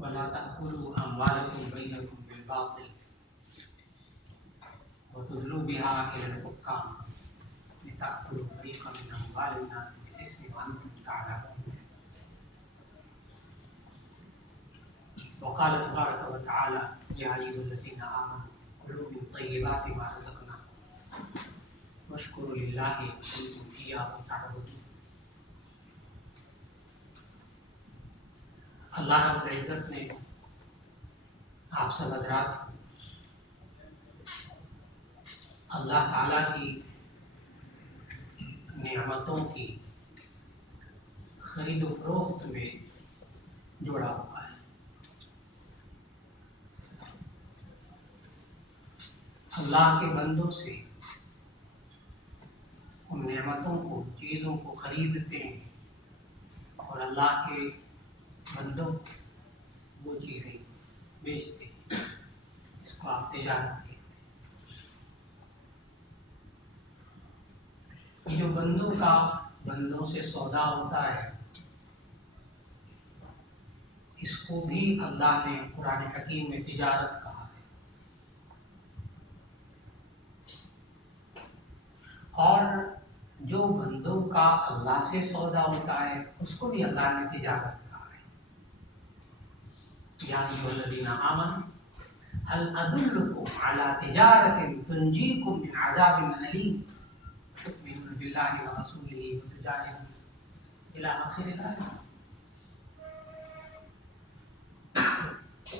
ولا تأكلوا أموالكم بينكم بالباطل وتدلوا بها إلى الحكام لتأكلوا فريقا من أموال الناس بالإثم وأنتم تعلمون. وقال تبارك وتعالى: يا أيها الذين آمنوا كلوا من طيبات ما رزقناكم واشكروا لله إن كنتم إياه تعبدون. اللہ رب العزت نے آپ سب حضرات کو اللہ تعالیٰ کی نعمتوں کی خرید و فروخت میں جوڑا ہوا ہے۔ اللہ کے بندوں سے ان نعمتوں کو، چیزوں کو خریدتے ہیں اور اللہ کے بندوں وہ چیزیں بیچتے ہیں۔ اس کو آپ تجارت کہتے ہیں۔ یہ جو بندوں سے سودا ہوتا ہے، اس کو بھی اللہ نے قرآن حکیم میں تجارت کہا ہے۔ اور جو بندوں کا اللہ سے سودا ہوتا ہے، اس کو بھی اللہ نے تجارت کہا ہے۔ یا ایھا الذین آمنوا هل ادلکم علی تجارۃ تنجیکم من عذاب الیم تؤمنون باللہ ورسولہ وتجاہدون الی آخر الآیہ۔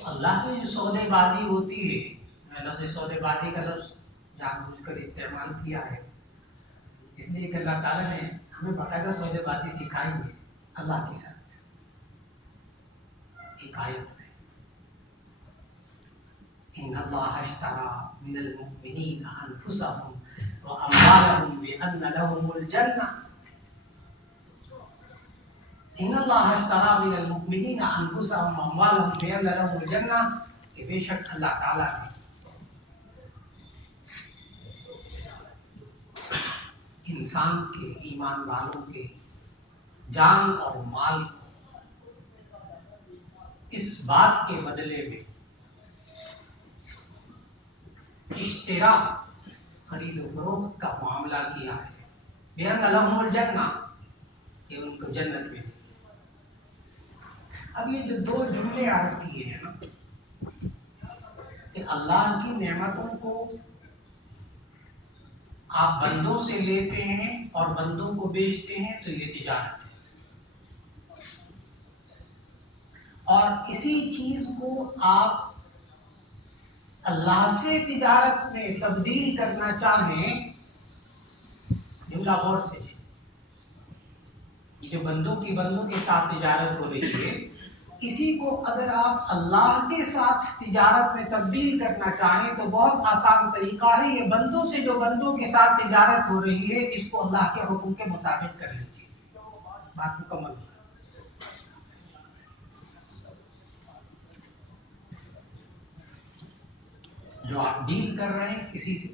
اللہ سے جو سودے بازی ہوتی ہے، میں لفظ سودے بازی کا لفظ جان بوجھ کر استعمال کیا ہے، اس لیے کہ اللہ تعالیٰ نے ہمیں باقاعدہ سودے بازی سکھائی ہے اللہ کے ساتھ۔ ایک آیت میں ان اللہ اشتری من المؤمنین انفسهم واموالهم بان لهم الجنہ۔ ان اللہ اشتری من المؤمنین انفسهم واموالهم بان لهم الجنہ، کہ بے شک اللہ تعالیٰ نے انسان کے، ایمان والوں کے جان اور مال کو اس بات کے بدلے میں اشترا، خرید و فروخت کا معاملہ کیا ہے، بِأَنَّ لَهُمُ الْجَنَّةَ، کہ ان کو جنت میں۔ اب یہ جو دو جملے عرض کیے ہیں نا، کہ اللہ کی نعمتوں کو آپ بندوں سے لیتے ہیں اور بندوں کو بیچتے ہیں، تو یہ تجارت ہے۔ اور اسی چیز کو آپ اللہ سے تجارت میں تبدیل کرنا چاہیں، جملہ غور سے، جو بندوں کے ساتھ تجارت ہو رہی ہے، اسی کو اگر آپ اللہ کے ساتھ تجارت میں تبدیل کرنا چاہیں تو بہت آسان طریقہ ہے۔ یہ بندوں سے جو بندوں کے ساتھ تجارت ہو رہی ہے، اس کو اللہ کے حکم کے مطابق کر لیجیے، بات مکمل۔ جو آپ ڈیل کر رہے ہیں کسی سے،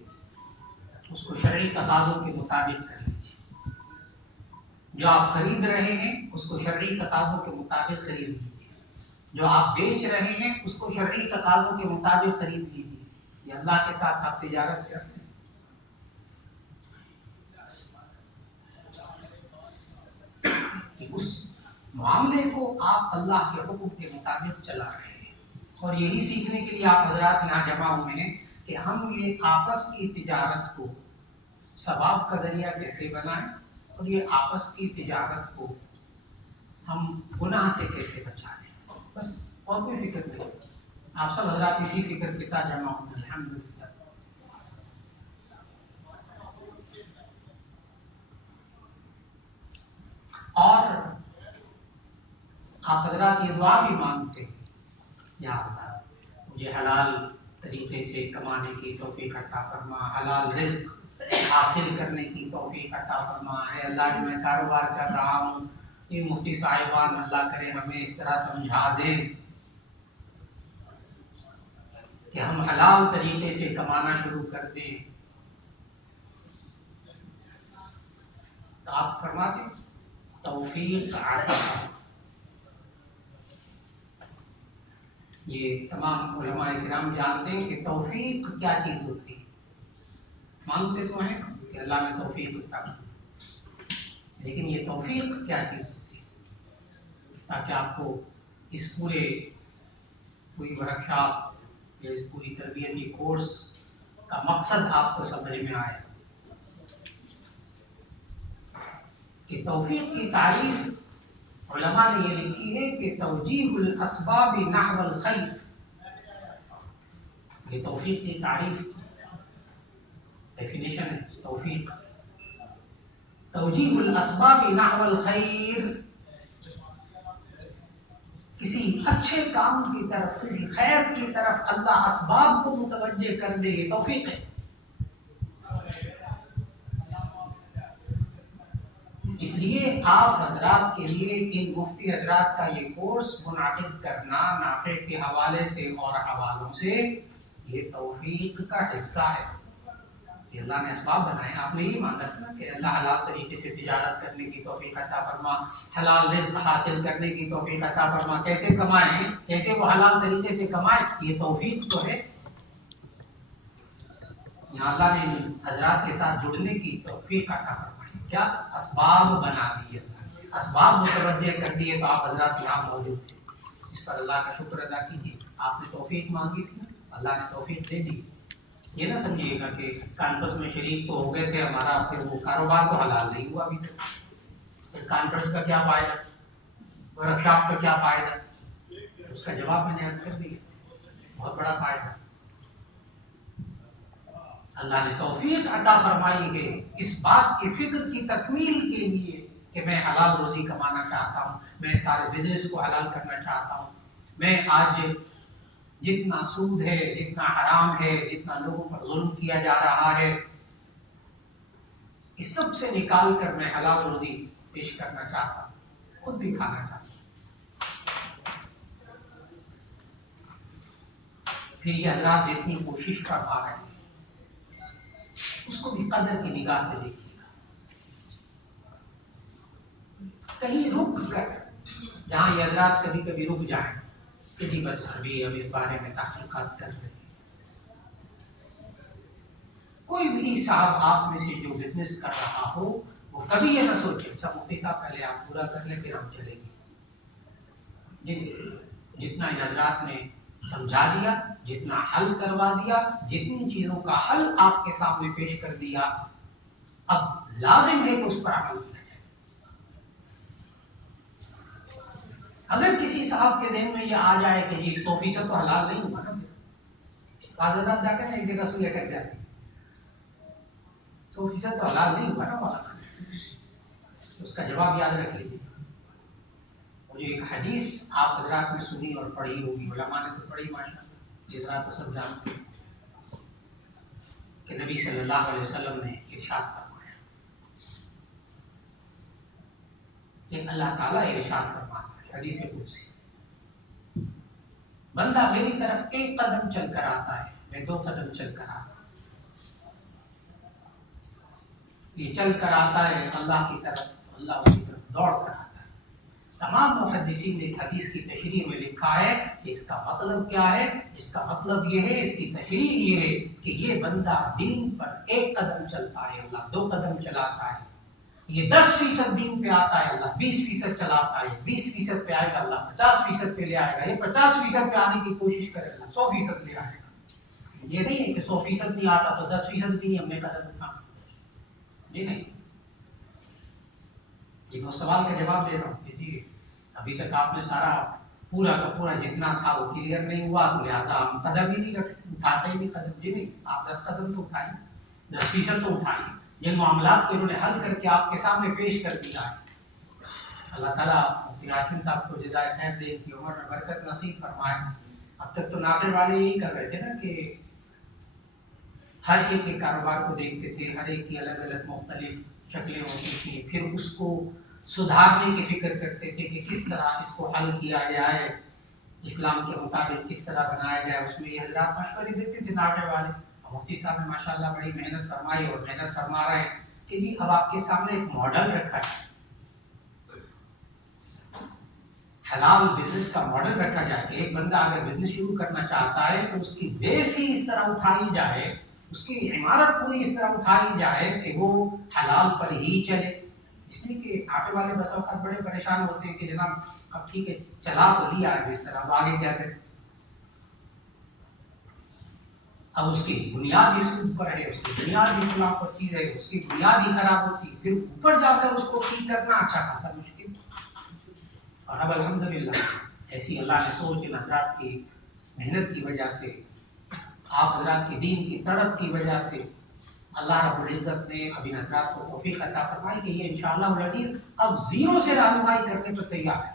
اس کو شرعی تقاضوں کے مطابق کر لیجیے۔ جو آپ خرید رہے ہیں، اس کو شرعی تقاضوں کے مطابق خرید لیجیے۔ جو آپ بیچ رہے ہیں، اس کو شرعی تقاضوں کے مطابق خرید لیجیے۔ یہ اللہ کے ساتھ آپ تجارت کرتے ہیں۔ کہ اس معاملے کو آپ اللہ کے حکم کے مطابق چلا رہے ہیں۔ اور یہی سیکھنے کے لیے آپ حضرات یہاں جمع ہوئے ہیں کہ ہم یہ آپس کی تجارت کو ثواب کا ذریعہ کیسے بنائیں، اور یہ آپس کی تجارت کو ہم گناہ سے کیسے بچا لیں۔ بس اور کوئی فکر نہیں۔ آپ سب حضرات اسی فکر کے ساتھ جمع ہوئے ہیں، الحمدللہ۔ اور آپ حضرات یہ دعا بھی مانگتے ہیں، یا اللہ مجھے حلال طریقے سے کمانے کی توفیق عطا فرما، حلال رزق حاصل کرنے کی توفیق عطا فرما۔ ہے اللہ جو میں کاروبار کر رہا ہوں، یہ مفتی صاحبان اللہ کرے ہمیں اس طرح سمجھا دیں کہ ہم حلال طریقے سے کمانا شروع کر دیں۔ تو آپ فرماتے توفیق عطا، یہ تمام علماء کرام جانتے ہیں کہ توفیق کیا چیز ہوتی ہے. مانگتے تو ہیں کہ اللہ میں توفیق عطا کرے، لیکن یہ توفیق کیا چیز ہوتی ہے، تاکہ آپ کو اس پوری ورکشاپ یا اس پوری تربیتی کورس کا مقصد آپ کو سمجھ میں آئے کہ توفیق کی تعریف علماء نے یہ لکھی ہے کہ توجیہ الاسباب نحو الخیر. یہ توفیق کی تعریف ڈیفینیشن ہے. توفیق توجیہ الاسباب نحو الخیر، کسی اچھے کام کی طرف، کسی خیر کی طرف اللہ اسباب کو متوجہ کر دے، یہ توفیق ہے. اس لیے آپ حضرات کے لیے ان مفتی حضرات کا یہ کورس منعقد کرنا نافع کے حوالے سے اور حوالوں سے یہ توفیق کا حصہ ہے. کہ اللہ نے اسباب بنائے، آپ نے یہی مانگا تھا کہ اللہ حلال طریقے سے تجارت کرنے کی توفیق عطا فرما، حلال رزق حاصل کرنے کی توفیق عطا فرما. کیسے کمائیں، کیسے وہ حلال طریقے سے کمائیں، یہ توفیق تو ہے. یہاں اللہ نے حضرات کے ساتھ جڑنے کی توفیق عطا فرمائی. کیا اسباب بنا دیے، اسباب متوجہ کر دیے تو آپ حضرات یہاں موجود تھے. اس پر اللہ کا شکر ادا کیجیے. آپ نے توفیق مانگی تھی، اللہ نے توفیق دے دی. یہ نہ سمجھیے گا کہ کانفرنس میں شریک تو ہو گئے تھے ہمارا، پھر وہ کاروبار تو حلال نہیں ہوا ابھی تک. پھر کانفرنس کا کیا فائدہ، ورکشاپ کا کیا فائدہ؟ اس کا جواب میں نے عرض کر دیا، بہت بڑا فائدہ. اللہ نے توفیق عطا فرمائی ہے اس بات کی فکر کی تکمیل کے لیے کہ میں حلال روزی کمانا چاہتا ہوں، میں سارے بزنس کو حلال کرنا چاہتا ہوں. میں آج جتنا سود ہے، جتنا حرام ہے، جتنا لوگوں پر ظلم کیا جا رہا ہے، اس سب سے نکال کر میں حلال روزی پیش کرنا چاہتا ہوں، خود بھی کھانا چاہتا ہوں. پھر یہ حضرات جتنی کوشش کر پا رہے ہیں اس کو بھی قدر کی نگاہ سے دیکھیے گا. کہیں رک کر، جہاں یہ حضرات کبھی کبھی رک جائیں کہ جی بس ابھی ہم اس بارے میں تحقیقات کر رہے ہیں. کوئی بھی صاحب آپ میں سے جو بزنس کر رہا ہو وہ کبھی یہ نہ سوچے اچھا مفتی صاحب پہلے آپ پورا کر لیں پھر ہم چلیں گے. جتنا ان حضرات نے سمجھا دیا، جتنا حل کروا دیا، جتنی چیزوں کا حل آپ کے سامنے پیش کر دیا، اب لازم ہے کہ اس پر عمل کیا جائے. اگر کسی صاحب کے ذہن میں یہ آ جائے کہ یہ 100% تو حلال نہیں ہوا نا، بعض حضرات جا کے نا ایک جگہ سوئی اٹک جاتی 100% تو حلال نہیں ہوا نا مولانا. اس کا جواب یاد رکھ لیجیے. وہ جو ایک حدیث آپ حضرات نے سنی اور پڑھی ہوگی، علماء نے تو پڑھی ماشاءاللہ، حضرات تو سب جانتے ہیں کہ نبی صلی اللہ علیہ وسلم نے ارشاد فرمایا کہ اللہ تعالیٰ ارشاد فرماتا ہے حدیث قدسی، بندہ میری طرف ایک قدم چل کر آتا ہے، میں 2 قدم چل کر آتا ہوں. یہ چل کر آتا ہے اللہ کی طرف، اللہ اس کی طرف دوڑ کر آتا ہے. تمام محدثین نے اس حدیث کی تشریح میں لکھا ہے کہ اس کا مطلب کیا ہے. اس کا مطلب یہ ہے، اس کی تشریح یہ ہے کہ یہ بندہ دین پر 1 قدم چلتا ہے، اللہ 2 قدم چلاتا ہے. یہ 10% دین پہ آتا ہے، اللہ 20% چلاتا ہے. 20% پہ آئے گا، اللہ 50% پہ لے آئے گا. یہ 50% پہ آنے کی کوشش کرے، اللہ 100% لے آئے گا. یہ نہیں ہے کہ 100% نہیں آتا تو 10% بھی نہیں ہم نے قدم اٹھانا. جی نہیں. یہ سوال کا جواب دے رہا ہوں کہ جی ابھی تک آپ نے سارا پورا کا پورا جتنا تھا وہ کلیئر نہیں ہوا تو لہٰذا ہم قدم ہی نہیں اٹھاتے ہی نہیں قدم. جی نہیں، آپ 10 قدم تو اٹھائیے، 10% تو اٹھائیے. جن معاملات کو انہوں نے حل کر کے آپ کے سامنے پیش کر دیا ہے، اللہ تعالیٰ مفتی ہاشم صاحب کو جزائے خیر دے، کی عمر میں برکت نصیب فرمائے. اب تک تو نافع والے یہی کر رہے تھے نا کہ ہر ایک کے کاروبار کو دیکھتے تھے، ہر ایک کی الگ الگ مختلف شکلیں ہوتی تھیں، پھر اس کو سدھارنے کی فکر کرتے تھے کہ کس طرح اس کو حل کیا جائے، اسلام کے مطابق کس طرح بنایا جائے. اس میں یہ حضرات مشورے دیتے تھے نافع والے. مفتی صاحب نے ماشاءاللہ بڑی محنت فرمائی اور محنت فرما رہے ہیں کہ جی اب آپ کے سامنے ایک ماڈل رکھا ہے. حلال بزنس کا ماڈل رکھا جائے کہ ایک بندہ اگر بزنس شروع کرنا چاہتا ہے تو اس کی بیس ہی اس طرح اٹھائی جائے، اس کی عمارت پوری اس طرح اٹھائی جائے کہ وہ حلال پر ہی چلے. اس لیے کہ آٹے والے بس وقت بڑے پریشان ہوتے ہیں کہ جناب اب ٹھیک ہے چلا تو لیا ہے اس طرح، اب آگے کیا کریں. اب اس کی بنیاد اس اوپر ہے، اس کی بنیاد بھی خلاف ہوتی ہے، اس کی بنیاد ہی خراب ہوتی ہے، پھر اوپر جا کر اس کو ٹھیک کرنا اچھا خاصا مشکل. اور اب الحمدللہ ایسی اللہ نے سوچ ان حضرات کی محنت کی وجہ سے، آپ حضرات کی دین کی تڑپ کی وجہ سے اللہ رب العزت نے اب ان حضرات کو توفیق عطا فرمائی کہ یہ انشاءاللہ العزیز اب زیرو سے رہنمائی کرنے پر تیار ہے،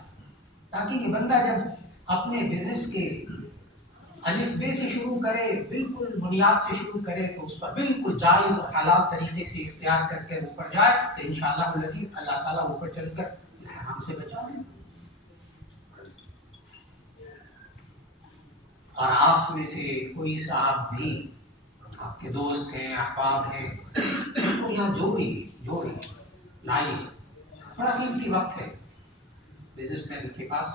تاکہ یہ بندہ جب اپنے بزنس کے الف بے سے شروع کرے، بالکل بنیاد سے شروع کرے، تو اس پر بالکل جائز اور حلال طریقے سے اختیار کر کے اوپر جائے تو انشاءاللہ العزیز اللہ تعالیٰ اوپر چل کر حرام سے بچا لیں. اور آپ میں سے کوئی صاحب بھی آپ کے دوست ہیں، احباب ہیں، تو یہاں جو بھی لائے، بڑا قیمتی وقت ہے بزنس مین کے پاس،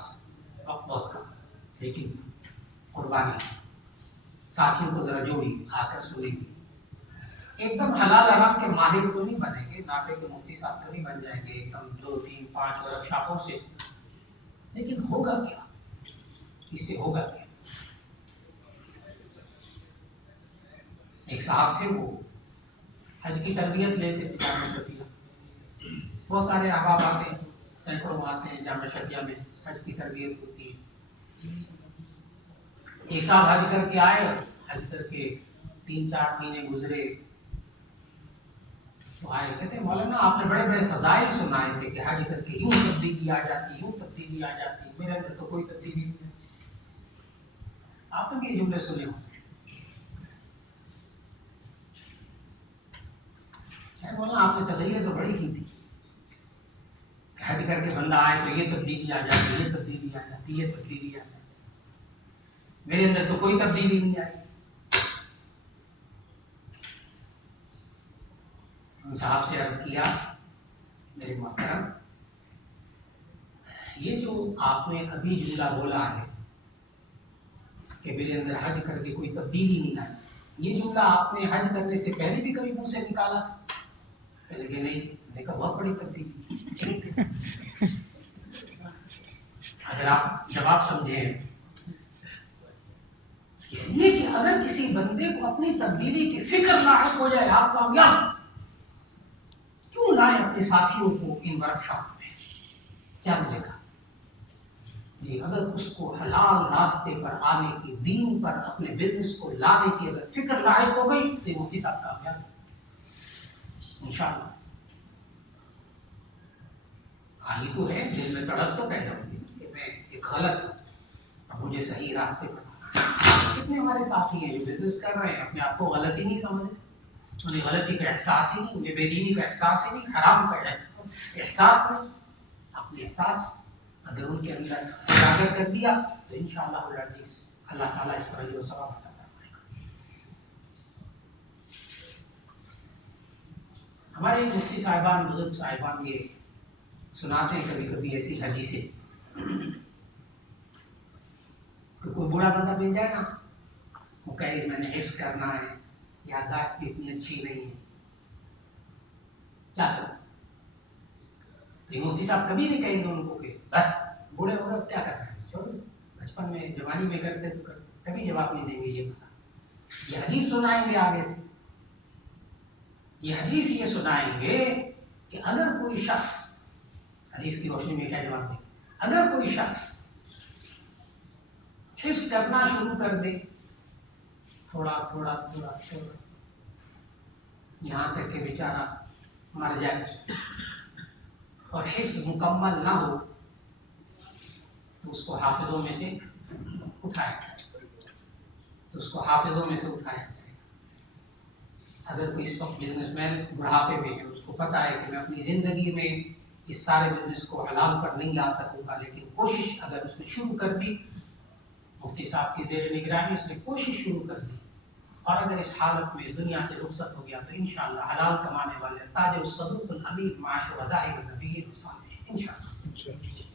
وقت بہت کم، لیکن قربانی ساتھیوں کو ذرا جوڑی آ کر سنیں گے. ایک دم حلال حرام کے ماہر تو نہیں بنیں گے، ناپے کے مفتی صاحب تو نہیں بن جائیں گے ایک دم 2 3 5 ورک شاپوں سے، لیکن ہوگا کیا، اس سے ہوگا کیا. ایک صاحب تھے، وہ حج کی تربیت لیتے تھے جامعہ شفیہ، بہت سارے احباب آتے ہیں، سینکڑوں آتے ہیں جامعہ شفیہ میں، حج کی تربیت ہوتی ہے. ایک صاحب حج کر کے آئے، حج کر کے 3 4 مہینے گزرے تو آئے، کہتے ہیں مولانا آپ نے بڑے بڑے فضائل سنائے تھے کہ حج کر کے یوں تبدیلی آ جاتی، یوں تبدیلی آ جاتی، میرے اندر تو کوئی تبدیلی نہیں ہے. آپ نے بھی یہ جملے سنے ہوں. مولانا آپ نے تغیر تو بڑی کی تھی، حج کر کے بندہ آئے تو یہ تبدیلی آ جاتی، یہ تبدیلی آ جاتی، یہ تبدیلی آ جاتی، میرے اندر تو کوئی تبدیلی نہیں آئی. صاحب سے عرض کیا میرے محترم، یہ جو آپ نے ابھی جملہ بولا ہے کہ میرے اندر حج کر کے کوئی تبدیلی نہیں آئی، یہ جملہ آپ نے حج کرنے سے پہلے بھی کبھی منہ سے نکالا تھا؟ پہلے کہ نہیں، میں نے کہا بہت بڑی تبدیلی. اگر آپ جواب سمجھیں، اس لیے کہ اگر کسی بندے کو اپنی تبدیلی کی فکر لاحق ہو جائے، آپ کامیاب کیوں لائیں اپنے ساتھیوں کو ان ورک شاپ میں، کیا ملے گا؟ اگر اس کو حلال راستے پر آنے کی، دین پر اپنے بزنس کو لانے کی اگر فکر لاحق ہو گئی تو مفتی صاحب کامیاب انشاءاللہ. آئی تو ہے، دل میں تڑپ تو پیدا ہوئی کہ میں ایک غلط ہوں، اب مجھے صحیح راستے پر. کتنے ہمارے ساتھی ہیں جو بزنس کر رہے ہیں، اپنے آپ کو غلطی نہیں سمجھ، انہیں غلطی کا احساس ہی نہیں، انہیں بے دینی کا احساس ہی نہیں، حرام کا احساس نہیں. اپنے احساس اگر ان کے اندر اجاگر کر دیا تو انشاءاللہ العزیز اللہ تعالیٰ اس پر اجر و ثواب عطا فرمائے گا. ہمارے مفتی صاحبان، بزرگ صاحبان یہ سناتے ہیں کبھی کبھی ایسی حدیثیں کہ کوئی بوڑھا بندہ مل جائے نا، وہ کہے میں نے حفظ کرنا ہے، یادداشت بھی اتنی اچھی نہیں ہے، کیا کروں؟ تو مفتی صاحب کبھی نہیں کہیں گے ان کو کہ بس بوڑھے ہو گئے کیا کرنا ہے، چھوڑو، بچپن میں جوانی میں کرتے تو کبھی جواب نہیں دیں گے. یہ بتا، یہ حدیث سنائیں گے آگے سے، یہ حدیث یہ سنائیں گے کہ اگر کوئی شخص، حدیث کی روشنی میں کیا جواب دیں، اگر کوئی شخص حفظ کرنا شروع کر دے، تھوڑا تھوڑا تھوڑا تھوڑا، یہاں تک کہ بیچارہ مر جائے اور حفظ مکمل نہ ہو تو اس کو حافظوں میں سے اٹھایا جائے، تو اس کو حافظوں میں سے اٹھایا جائے. اگر کوئی اس وقت بزنس مین بڑھاپے میں ہے، اس کو پتا ہے کہ میں اپنی زندگی میں اس سارے بزنس کو حلال پر نہیں لا سکوں گا، لیکن کوشش اگر اس نے شروع کر دی، مفتی صاحب کی زیر نگرانی اس نے کوشش شروع کر دی، اور اگر اس حالت میں اس دنیا سے رخصت ہو گیا تو انشاءاللہ حلال کمانے والے تاج الصدوق الامین مع شہداء والنبیین والصالحین انشاءاللہ.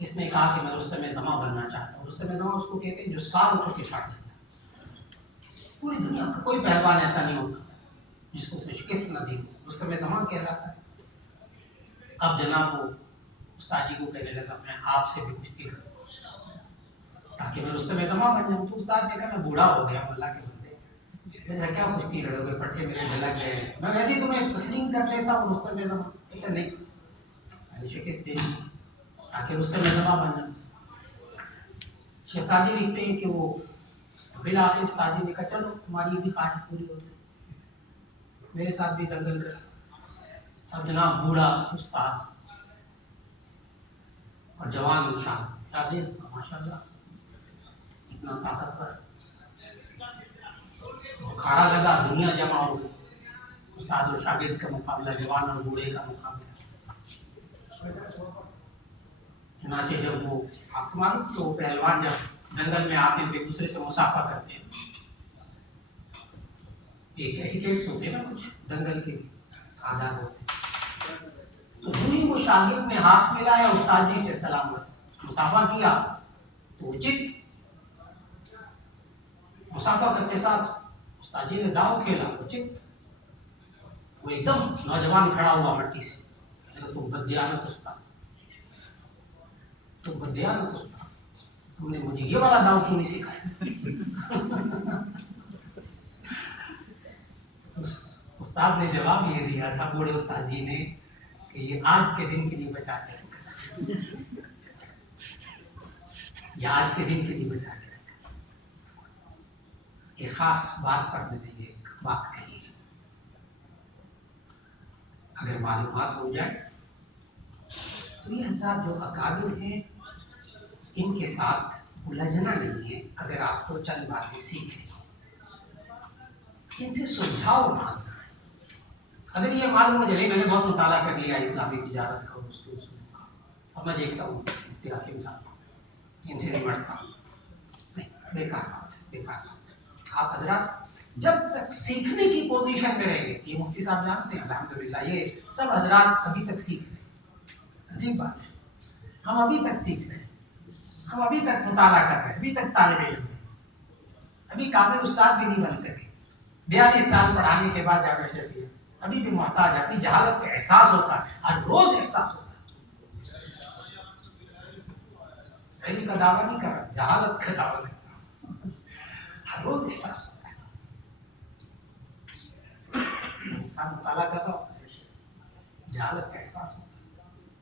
اس نے کہا کہ میں رستم زماں بننا چاہتا ہوں. رستم زماں اس کو کہتے ہیں جو سال اٹھ کے چھاٹ دیتا ہے. پوری دنیا کا کوئی پہلوان ایسا نہیں ہوتا جس کو اس نے شکست نہ دی. رستم زماں کہلاتا ہے. اب جناب وہ استاد جی کو کہنے لگا میں آپ سے بھی کشتی لڑوں تاکہ میں رستم زماں بن جاؤں. تو استاد نے کہا میں بوڑھا ہو گیا ہوں اللہ کے بندے, میں کیا کشتی لڑو گے, پٹھے میرے ڈلک گئے, میں ویسے ہی تمہیں تسلیم کر لیتا ہوں رستم زماں. ایسا نہیں, میں نے شکست دے دی تاکہ رستم زماں بن جاؤں. شہزادی لکھتے ہیں کہ وہ بالآخر استاد جی نے کہا چلو تمہاری بھی خواہش پوری ہو گئی, میرے ساتھ بھی دنگل کر. اب جناب بوڑھا استاد اور جوان انسان شادی ماشاء اللہ اتنا طاقتور, کھاڑا لگا, دنیا جمع ہو گئی. استاد اور شاگرد کا مقابلہ, جوان اور بوڑھے کا مقابلہ. چنانچہ جب وہ آپ کو معلوم کہ وہ پہلوان جب جنگل میں آتے ہیں تو ایک دوسرے سے مسافہ کرتے ہیں, ایک ایٹیکیٹس ہوتے ہیں نا کچھ دنگل کے بھی آداب ہوتے ہیں. تو جو ہی وہ شاگرد نے ہاتھ ملایا استاد جی سے سلام مسافہ کیا تو اچت مسافہ کرتے ساتھ استاد جی نے داؤ کھیلا اچت. وہ ایک دم نوجوان کھڑا ہوا مٹی سے, تم بدیانت استاد, تم بدیانت استاد, تم نے مجھے یہ والا داؤ کیوں نہیں سکھایا. استاد نے جواب یہ دیا تھا بوڑھے استاد جی نے کہ یہ آج کے دن کے لیے بچا کے رکھا, یہ آج کے دن کے لیے بچا کے رکھا. ایک خاص بات پر میں نے ایک بات کہی ہے, اگر معلومات ہو جائے تو یہ حضرات جو اکابر ہیں ان کے ساتھ الجھنا نہیں ہے. اگر آپ کو چند باتیں سیکھیں ان سے سلجھاؤ مانگنا ہے. اگر یہ معلوم ہو جائے میں نے بہت مطالعہ کر لیا اسلامی تجارت کا, اس کے اصول کا, اب میں دیکھتا ہوں اختلافی انسان ان سے نمٹتا ہوں, نہیں, بیکار بات ہے, بیکار بات ہے. آپ حضرات جب تک سیکھنے کی پوزیشن میں رہیں گے, یہ مفتی صاحب جانتے ہیں الحمدللہ یہ سب حضرات ابھی تک سیکھ رہے ہیں. عجیب بات ہے, ہم ابھی تک سیکھ رہے ہیں, ہم ابھی تک مطالعہ کر رہے ہیں, ابھی تک طالب علم ہیں, ابھی کامل استاد بھی نہیں بن سکے. 42 سال پڑھانے کے بعد جامعہ شریف ابھی بھی محتاج ہے. اپنی جہالت کا احساس ہوتا ہے, ہر روز احساس ہوتا ہے. علم کا دعویٰ نہیں کر رہا, جہالت کا دعویٰ کر رہا, ہر روز احساس ہوتا ہے. انسان مطالعہ کر رہا ہوتا ہے, جہالت کا احساس ہوتا ہے.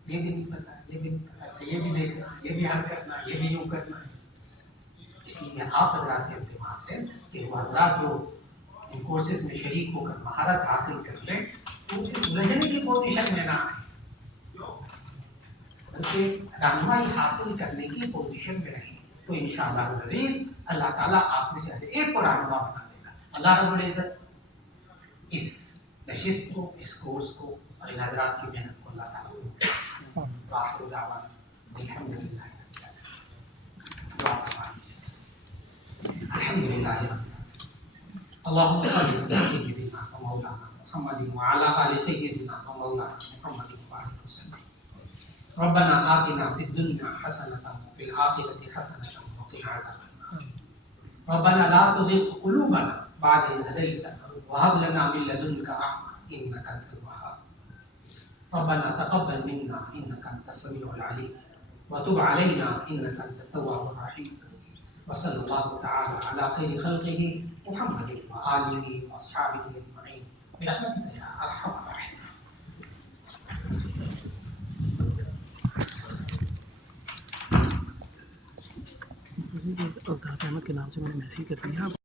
یہ بھی نہیں پتا, یہ بھی نہیں پتا, اچھا یہ بھی دیکھنا, یہ بھی حل کرنا, یہ بھی یوں کرنا ہے. اس لیے آپ حضرات سے التماس ہے کہ وہ حضرات جو ان کورسز میں شریک ہو کر مہارت حاصل کر لیں تو اسے الجھنے کی پوزیشن میں نہ آئے بلکہ رہنمائی حاصل کرنے کی پوزیشن میں رہیں. تو انشاءاللہ العزیز اللہ تعالیٰ آپ میں سے ہر ایک کو رہنما بنا دے گا. اللہ رب العزت اس نشست کو, اس کورس کو اور ان حضرات کی محنت کو اللہ تعالیٰ باخر دعوانا الحمدللہ الحمدللہ. اللهم صل على سيدنا ومولانا محمد وعلى آل سيدنا ومولانا محمد وعلى وسلم. ربنا آتنا في الدنيا حسنة وفي الآخرة حسنة وقنا عذاب النار. ربنا لا تزغ قلوبنا بعد إذ هديتنا وهب لنا من لدنك رحمة إنك أنت الوهاب. ربنا تقبل منا إنك أنت السميع العليم وتب علينا إنك أنت التواب الرحيم. وصلى الله تعالى على خير خلقه محمد وآله وأصحابه أجمعين برحمتك يا أرحم الراحمين. الطاف احمد کے نام سے میں نے میسیج کر دیا.